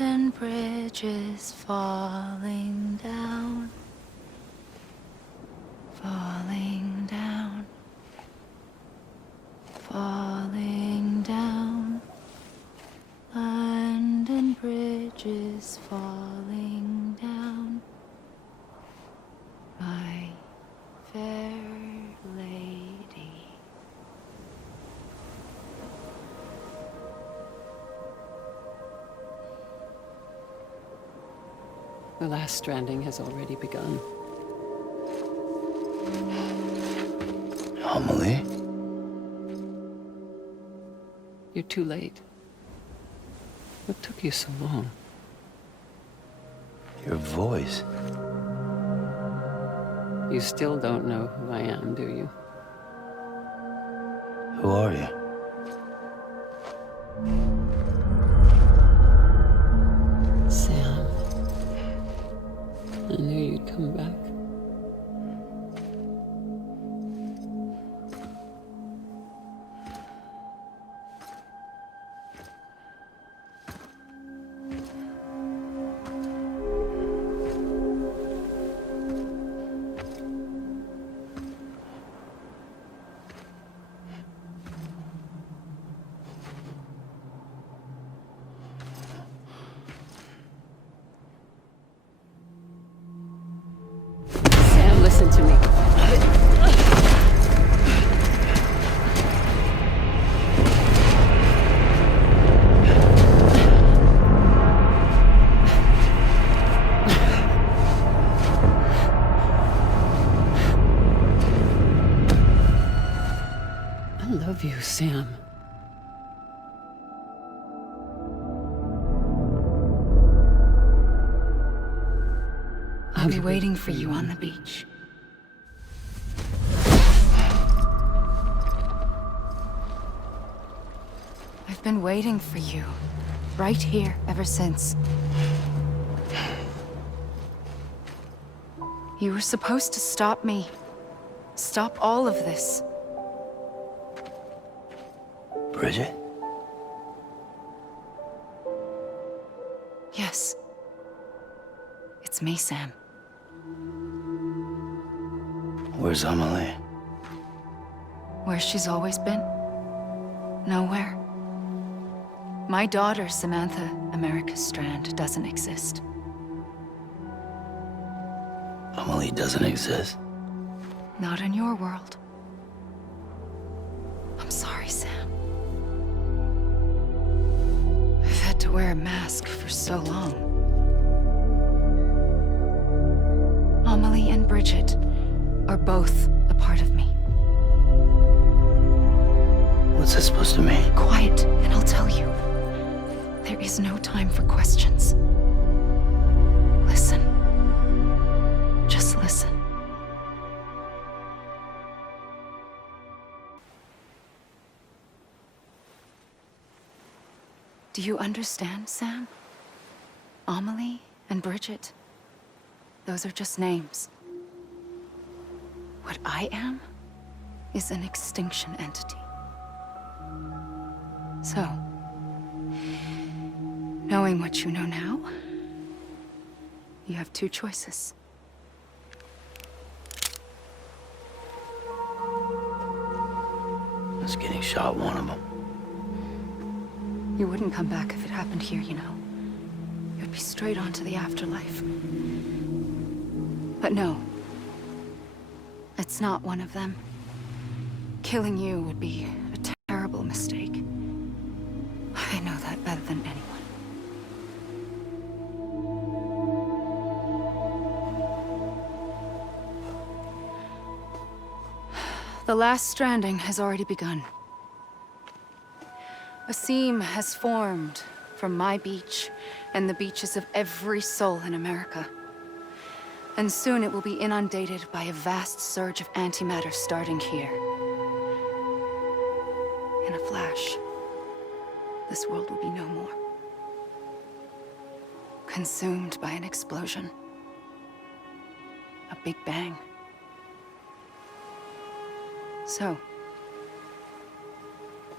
London Bridge is falling down, falling down, falling down. London Bridge is falling down, my fair lady. The last stranding has already begun. Amelie? You're too late. What took you so long? Your voice. You still don't know who I am, do you? Who are you? Sam. I knew you'd come back. Sam, listen to me. I love you, Sam. I'll be waiting for you on the beach. I've been waiting for you, right here, ever since. You were supposed to stop me. Stop all of this. Bridget? Yes. It's me, Sam. Where's Amelie? Where she's always been. Nowhere. My daughter, Samantha America Strand, doesn't exist. Amelie doesn't exist. Not in your world. I'm sorry, Sam. I've had to wear a mask for so long. Amelie and Bridget are both a part of me. What's that supposed to mean? Quiet, and I'll tell you. There is no time for questions. Listen. Just listen. Do you understand, Sam? Amelie and Bridget, those are just names. What I am is an extinction entity. So, knowing what you know now, you have two choices. Is getting shot one of them? You wouldn't come back if it happened here, you know. You'd be straight on to the afterlife. But no. It's not one of them. Killing you would be a terrible mistake. I know that better than anyone. The last stranding has already begun. A seam has formed from my beach and the beaches of every soul in America. And soon it will be inundated by a vast surge of antimatter starting here. In a flash, this world will be no more. Consumed by an explosion. A big bang. So,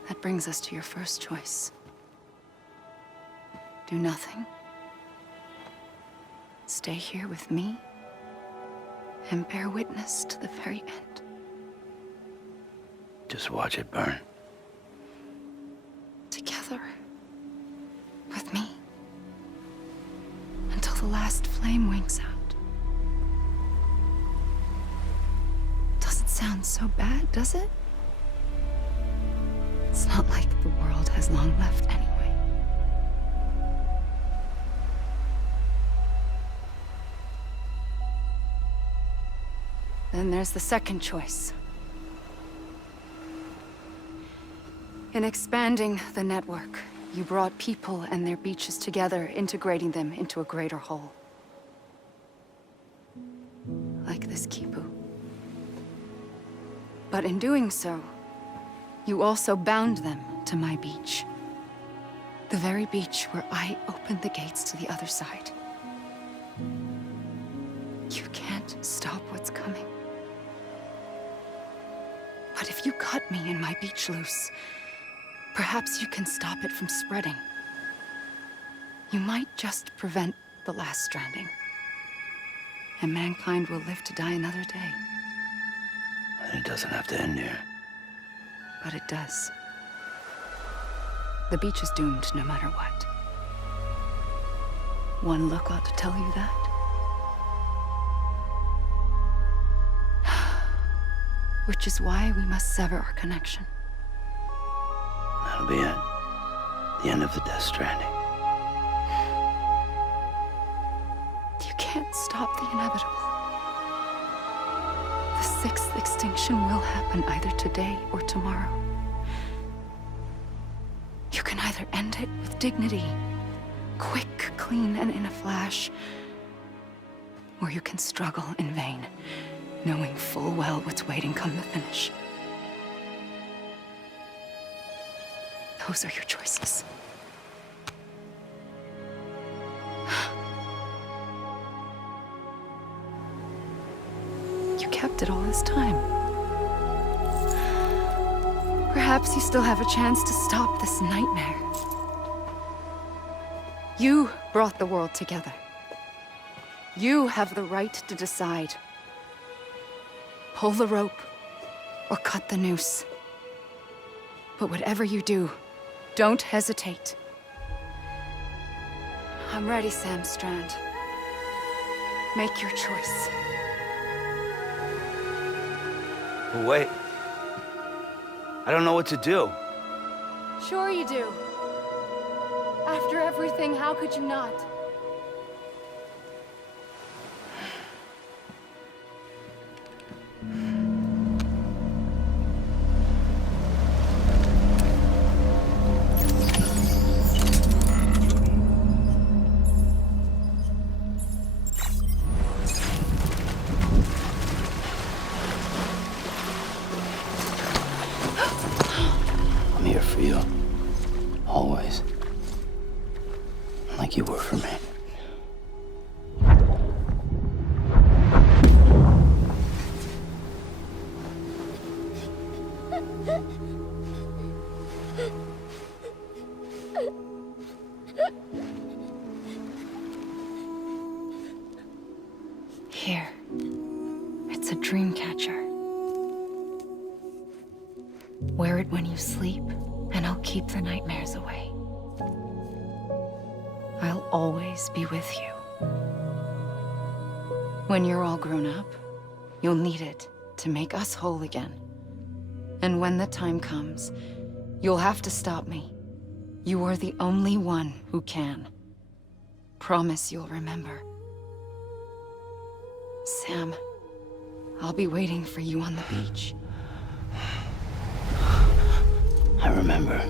that brings us to your first choice. Do nothing, Stay here with me and bear witness to the very end. Just watch it burn. Together. With me. Until the last flame winks out. Doesn't sound so bad, does it? It's not like the world has long left anyway. Then there's the second choice. In expanding the network, you brought people and their beaches together, integrating them into a greater whole. Like this Kipu. But in doing so, you also bound them to my beach. The very beach where I opened the gates to the other side. You can't stop what's coming. But if you cut me and my beach loose, perhaps you can stop it from spreading. You might just prevent the last stranding. And mankind will live to die another day. And it doesn't have to end here. But it does. The beach is doomed no matter what. One look ought to tell you that. Which is why we must sever our connection. That'll be it. The end of the Death Stranding. You can't stop the inevitable. The sixth extinction will happen either today or tomorrow. You can either end it with dignity, quick, clean, and in a flash, or you can struggle in vain, knowing full well what's waiting come the finish. Those are your choices. You kept it all this time. Perhaps you still have a chance to stop this nightmare. You brought the world together. You have the right to decide. Pull the rope or cut the noose. But whatever you do, don't hesitate. I'm ready, Sam Strand. Make your choice. Wait. I don't know what to do. Sure you do. After everything, how could you not? I'm here for you. Always. Like you were for me. Here. It's a dream catcher. Wear it when you sleep, and I'll keep the nightmares away. I'll always be with you. When you're all grown up, you'll need it to make us whole again. And when the time comes, you'll have to stop me. You are the only one who can. Promise you'll remember. Sam, I'll be waiting for you on the beach. I remember.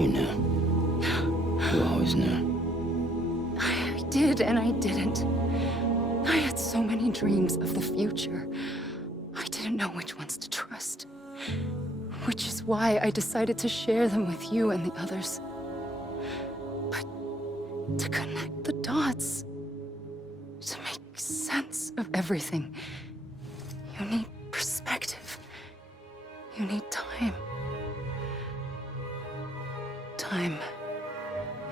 You knew. You always knew. I did and I didn't. I had so many dreams of the future. I didn't know which ones to trust. Which is why I decided to share them with you and the others. But to connect the dots, to make sense of everything, you need perspective. You need time. Time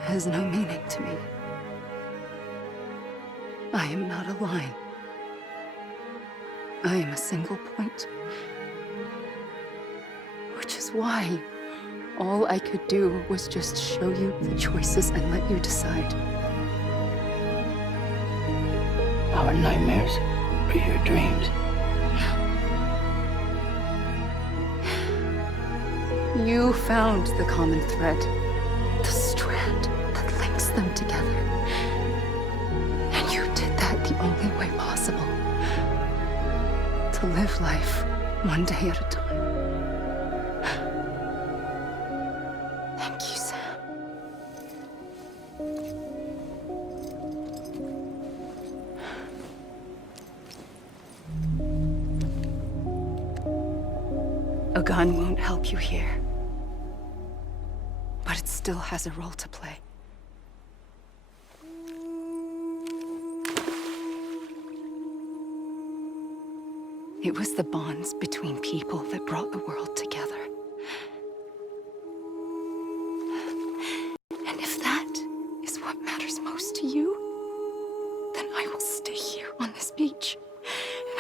has no meaning to me. I am not a line. I am a single point. Which is why all I could do was just show you the choices and let you decide. Our nightmares are your dreams. You found the common thread, the strand that links them together. And you did that the only way possible. To live life one day at a time. Thank you, Sam. A gun won't help you here. But it still has a role to play. It was the bonds between people that brought the world together. And if that is what matters most to you, then I will stay here on this beach.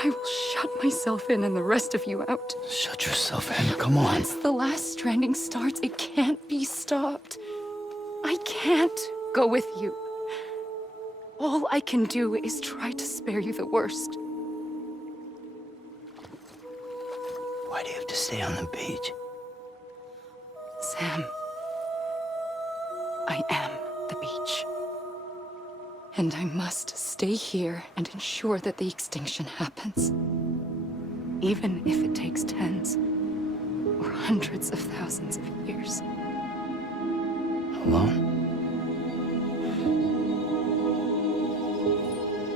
And I will shut myself in and the rest of you out. Shut yourself in. Come on. Once the last stranding starts, it can't be stopped. I can't go with you. All I can do is try to spare you the worst. Why do you have to stay on the beach? Sam, I am the beach. And I must stay here and ensure that the extinction happens. Even if it takes tens or hundreds of thousands of years. Alone?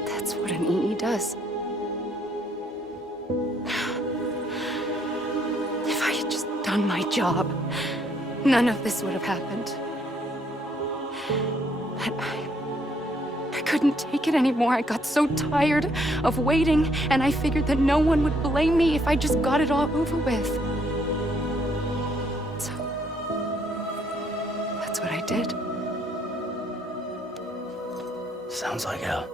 That's what an EE does. If I had just done my job, none of this would have happened. But I couldn't take it anymore. I got so tired of waiting, and I figured that no one would blame me if I just got it all over with. So, that's what I did. Sounds like hell.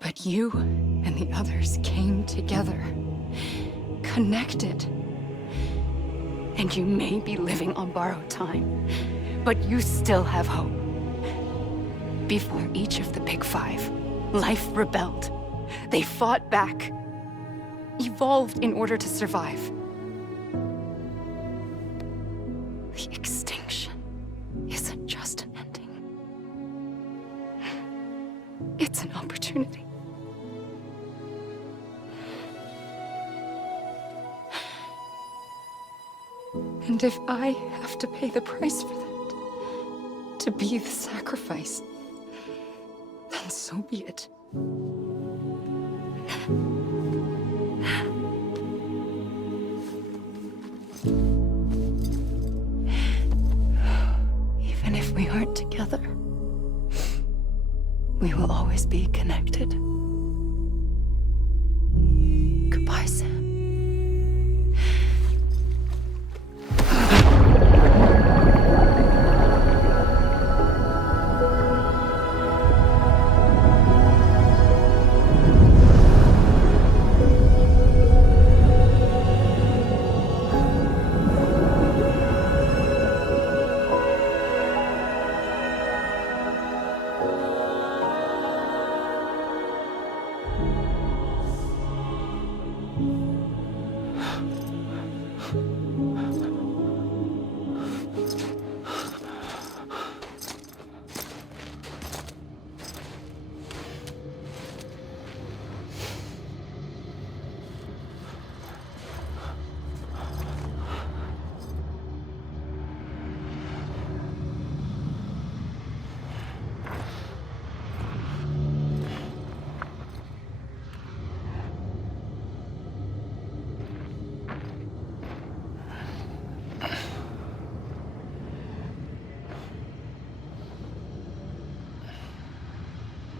But you and the others came together, connected. And you may be living on borrowed time, but you still have hope. Before each of the Big Five, life rebelled. They fought back, evolved in order to survive. The extinction isn't just an ending. It's an opportunity. And if I have to pay the price for that, to be the sacrifice, then so be it. Even if we aren't together, we will always be connected. Goodbye, Sam.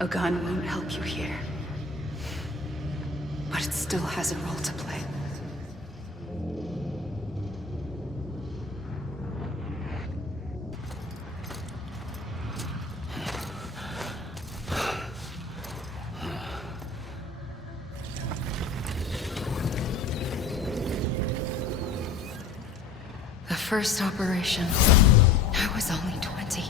A gun won't help you here. But it still has a role to play. The first operation, I was only 20.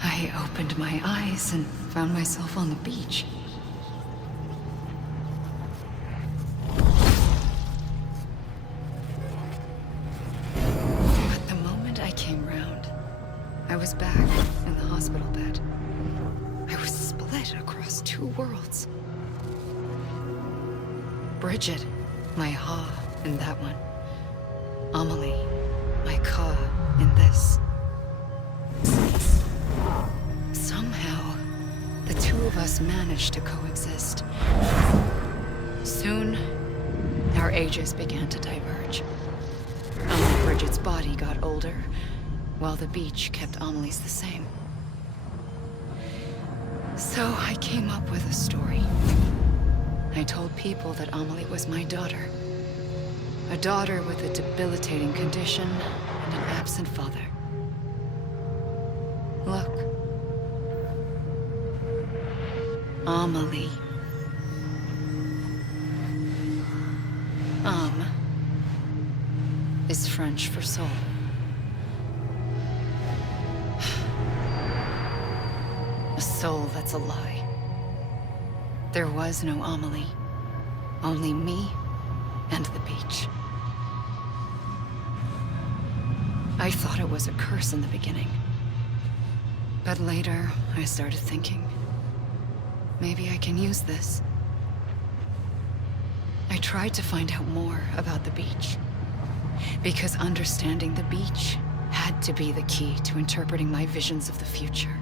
I opened my eyes and found myself on the beach. But the moment I came round, I was back in the hospital bed. I was split across two worlds. Bridget, my Ha in that one. Amelie, my Ka in this. Somehow, the two of us managed to coexist. Soon, our ages began to diverge. Bridget's body got older, while the beach kept Amelie's the same. So I came up with a story. I told people that Amelie was my daughter. A daughter with a debilitating condition and an absent father. Look. Amelie. Am is French for soul. A soul that's a lie. There was no Amelie. Only me and the beach. I thought it was a curse in the beginning. But later, I started thinking, maybe I can use this. I tried to find out more about the beach. Because understanding the beach had to be the key to interpreting my visions of the future.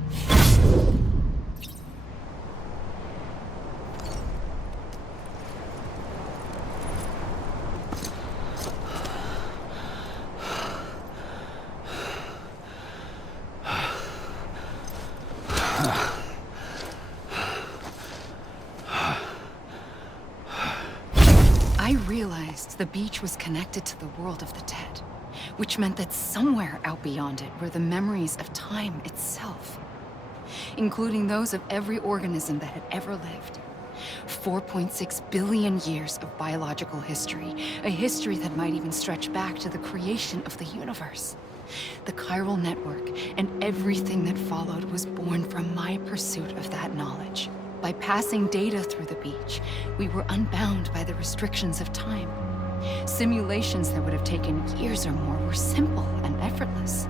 I realized the beach was connected to the world of the dead, which meant that somewhere out beyond it were the memories of time itself, including those of every organism that had ever lived. 4.6 billion years of biological history, a history that might even stretch back to the creation of the universe. The chiral network and everything that followed was born from my pursuit of that knowledge. By passing data through the beach, we were unbound by the restrictions of time. Simulations that would have taken years or more were simple and effortless.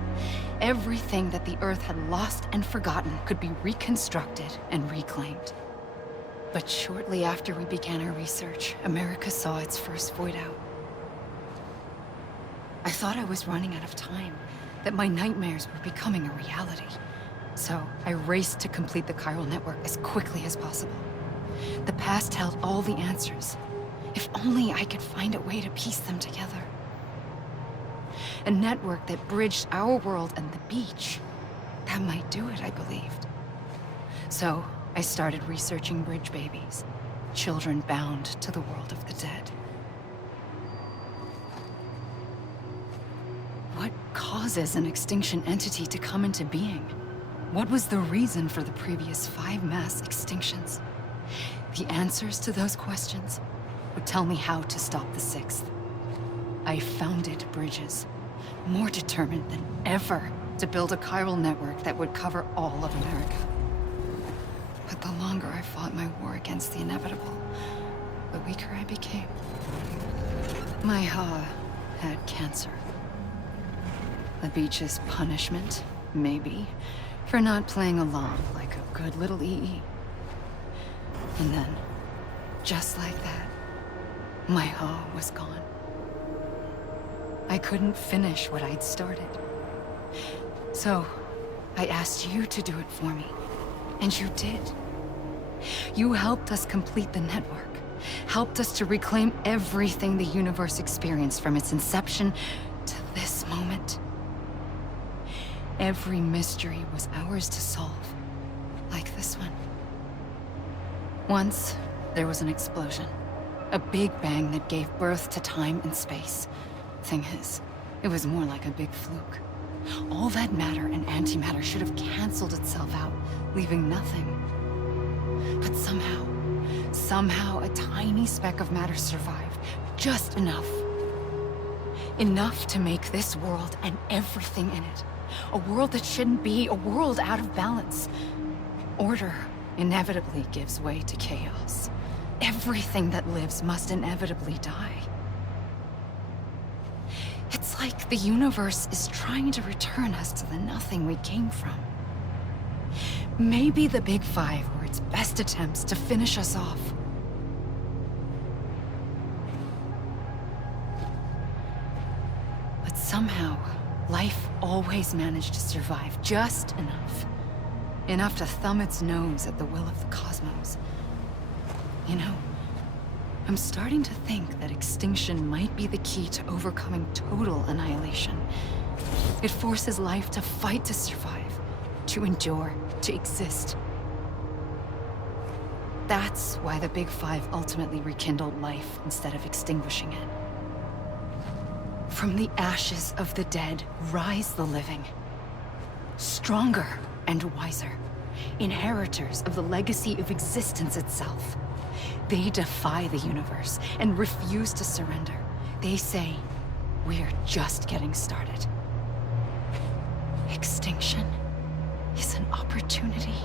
Everything that the Earth had lost and forgotten could be reconstructed and reclaimed. But shortly after we began our research, America saw its first void out. I thought I was running out of time, that my nightmares were becoming a reality. So I raced to complete the chiral network as quickly as possible. The past held all the answers. If only I could find a way to piece them together. A network that bridged our world and the beach. That might do it, I believed. So I started researching bridge babies, children bound to the world of the dead. What causes an extinction entity to come into being? What was the reason for the previous 5 mass extinctions? The answers to those questions would tell me how to stop the 6th. I founded bridges, more determined than ever to build a chiral network that would cover all of America. But the longer I fought my war against the inevitable, the weaker I became. My Ha had cancer. The beach's punishment, maybe, for not playing along like a good little EE. And then, just like that, my Ha was gone. I couldn't finish what I'd started. So, I asked you to do it for me, and you did. You helped us complete the network, helped us to reclaim everything the universe experienced from its inception to this moment. Every mystery was ours to solve, like this one. Once, there was an explosion. A big bang that gave birth to time and space. Thing is, it was more like a big fluke. All that matter and antimatter should have canceled itself out, leaving nothing. But somehow a tiny speck of matter survived, Just enough. Enough to make this world and everything in it a world that shouldn't be, a world out of balance. Order inevitably gives way to chaos. Everything that lives must inevitably die. It's like the universe is trying to return us to the nothing we came from. Maybe the Big Five were its best attempts to finish us off. But somehow, life always managed to survive just enough. Enough to thumb its nose at the will of the cosmos. You know, I'm starting to think that extinction might be the key to overcoming total annihilation. It forces life to fight to survive, to endure, to exist. That's why the Big Five ultimately rekindled life instead of extinguishing it. From the ashes of the dead rise the living. Stronger and wiser. Inheritors of the legacy of existence itself. They defy the universe and refuse to surrender. They say, we're just getting started. Extinction is an opportunity.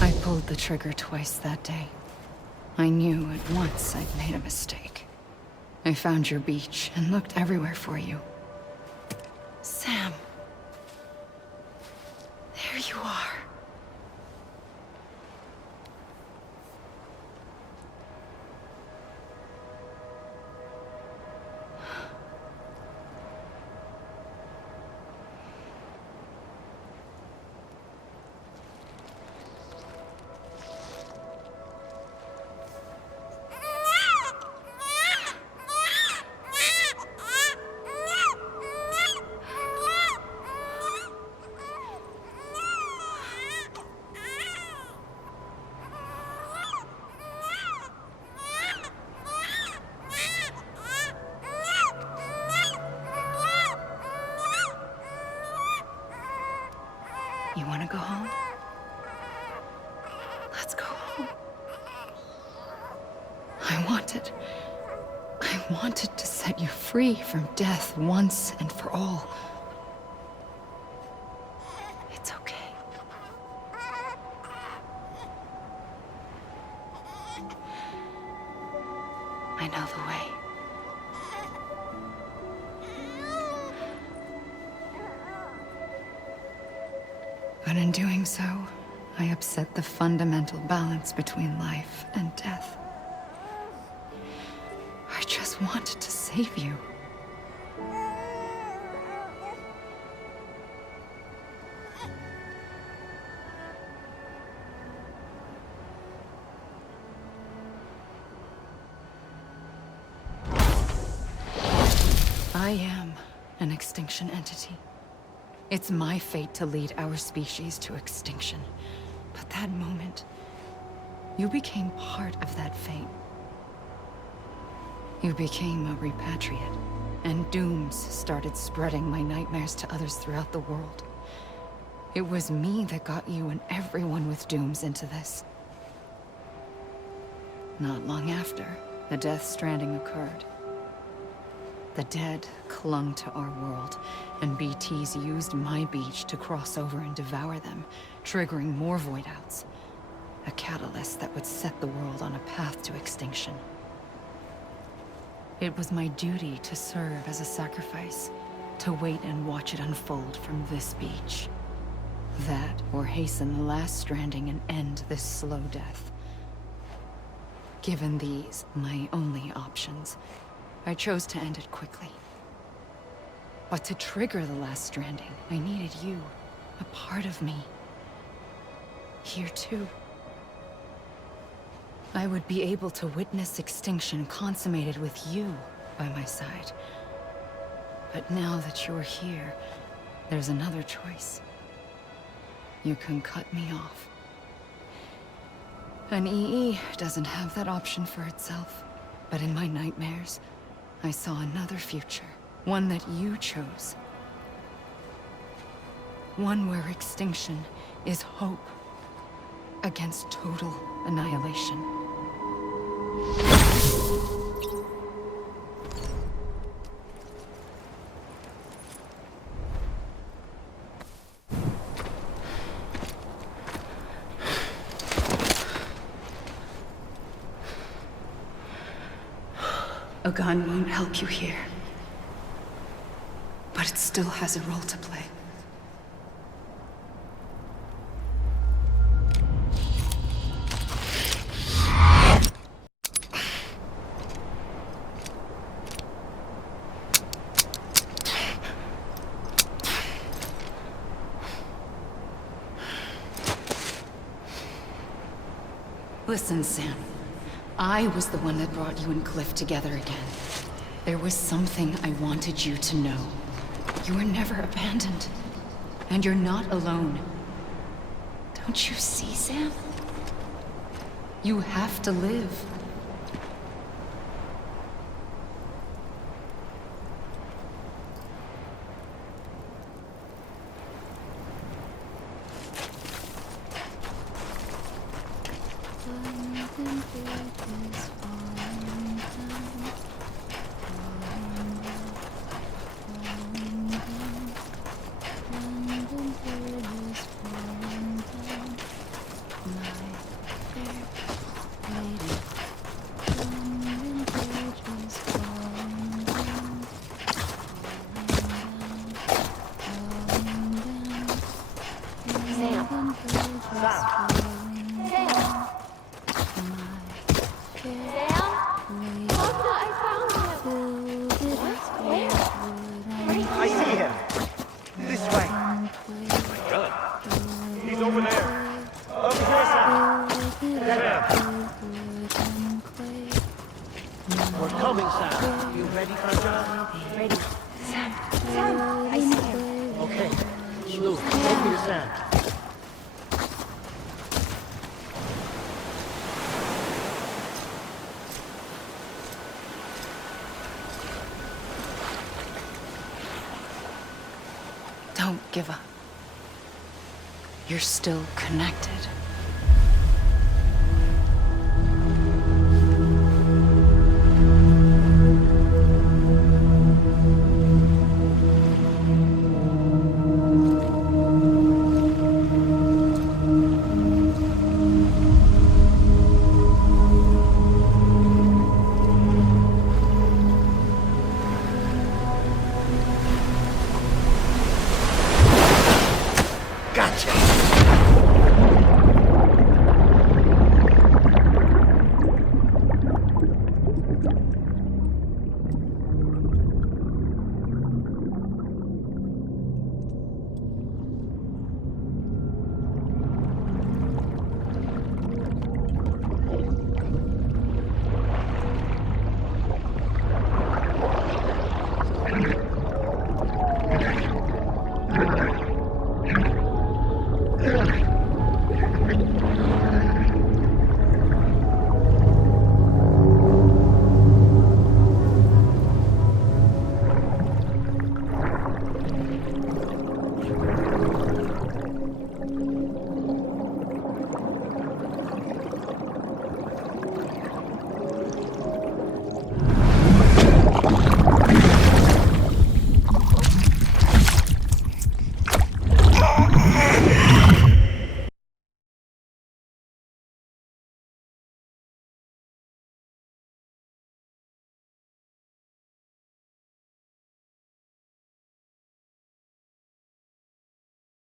I pulled the trigger twice that day. I knew at once I'd made a mistake. I found your beach and looked everywhere for you. Sam. There you are. You want to go home? Let's go home. I wanted to set you free from death once and for all. It's okay. I know the way. But in doing so, I upset the fundamental balance between life and death. I just wanted to save you. I am an extinction entity. It's my fate to lead our species to extinction. But that moment, you became part of that fate. You became a repatriate, and dooms started spreading my nightmares to others throughout the world. It was me that got you and everyone with dooms into this. Not long after, the Death Stranding occurred. The dead clung to our world, and BTs used my beach to cross over and devour them, triggering more void outs. A catalyst that would set the world on a path to extinction. It was my duty to serve as a sacrifice, to wait and watch it unfold from this beach. That, or hasten the last stranding and end this slow death. Given these, my only options, I chose to end it quickly. But to trigger the last stranding, I needed you, a part of me. Here too. I would be able to witness extinction consummated with you by my side. But now that you're here, There's another choice. You can cut me off. An EE doesn't have that option for itself. But in my nightmares, I saw another future. One that you chose. One where extinction is hope against total annihilation. A gun won't help you here. But it still has a role to play. Listen, Sam. I was the one that brought you and Cliff together again. There was something I wanted you to know. You were never abandoned. And you're not alone. Don't you see, Sam? You have to live. I see him. This way. Good. He's over there. Over here, Sam. We're coming, Sam. You ready for a job? Ready. Sam, I see him. Okay. Lou, take me to Sam. Don't give up. You're still connected.